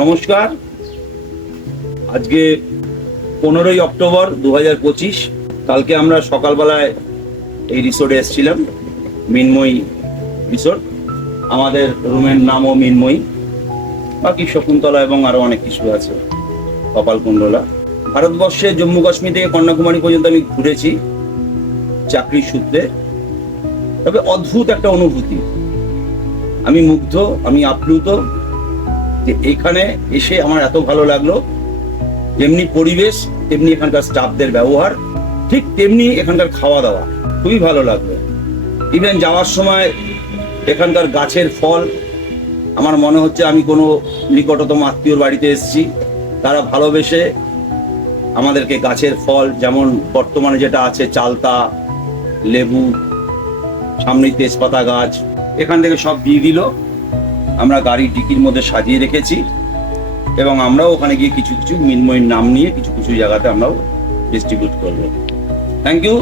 নমস্কার। আজকে 15ই অক্টোবর 2025। কালকে আমরা সকালবেলায় এই রিসোর্টে এসেছিলাম, মিনময়ী রিসোর্ট। আমাদের রুমের নামও মিনময়ী, বাকি শকুন্তলা এবং আরও অনেক কিছু আছে, কপালকুণ্ডলা। ভারতবর্ষে জম্মু কাশ্মীর থেকে কন্যাকুমারী পর্যন্ত আমি ঘুরেছি চাকরির সূত্রে। তবে অদ্ভুত একটা অনুভূতি, আমি মুগ্ধ, আমি আপ্লুত যে এখানে এসে আমার এত ভালো লাগলো। যেমনি পরিবেশ তেমনি এখানকার স্টাফদের ব্যবহার, ঠিক তেমনি এখানকার খাওয়া দাওয়া খুবই ভালো লাগলো। ইভেন যাওয়ার সময় এখানকার গাছের ফল, আমার মনে হচ্ছে আমি কোনো নিকটতম আত্মীয়র বাড়িতে এসেছি। তারা ভালোবেসে আমাদেরকে গাছের ফল, যেমন বর্তমানে যেটা আছে চালতা, লেবু, সামনে তেজপাতা গাছ, এখান থেকে সব দিয়ে দিল। আমরা গাড়ির ডিকির মধ্যে সাজিয়ে রেখেছি এবং আমরাও ওখানে গিয়ে কিছু কিছু মিনময়ীর নাম নিয়ে কিছু কিছু জায়গাতে আমরাও ডিস্ট্রিবিউট করবো। Thank you.